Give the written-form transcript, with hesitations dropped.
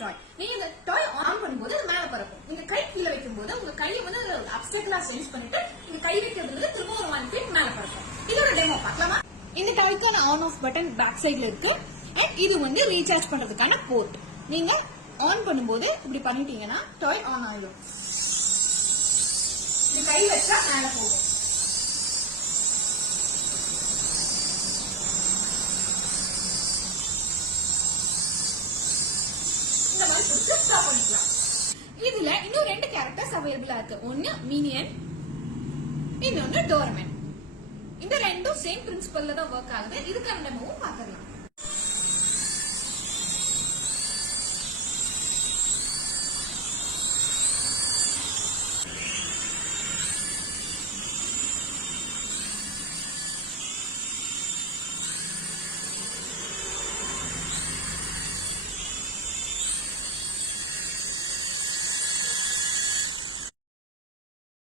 டாய். நீங்க இந்த டாய் ஆன் பண்ணும்போது அது மேல பறக்கும். உங்க கை கீழே வைக்கும் போது உங்க கையை வந்து அப்டேக்கிளா சென்ஸ் பண்ணிட்டு நீங்க கை வைக்கிறது திரும்ப ஒரு 1 feet மேல பறக்கும். இதோட டெமோ பார்க்கலாமா? இந்த டாய்க்கான ஆன் ஆஃப் பட்டன் பேக் சைட்ல இருக்கு. அண்ட் இது வந்து ரீசார்ஜ் பண்றதுக்கான போர்ட். நீங்க ஆன் பண்ணும்போது இப்படி பண்ணிட்டீங்கன்னா டாய் ஆன் ஆயிடும். இது கை வச்சா மேல போகும். இந்த மாதிரி கொடுத்து ஸ்டாப் பண்ணிக்கலாம். இதுல இன்னும் 2 கேரக்டர்ஸ் அவைலபிளா இருக்கு. ஒன்னு மினியன், இன்னொன்னு டோர்மென். இந்த ரெண்டும் சேம் பிரின்சிபல்ல தான் ஒர்க் ஆகுது. இதுக்கான டெமோவும் பாத்துக்கலாம்.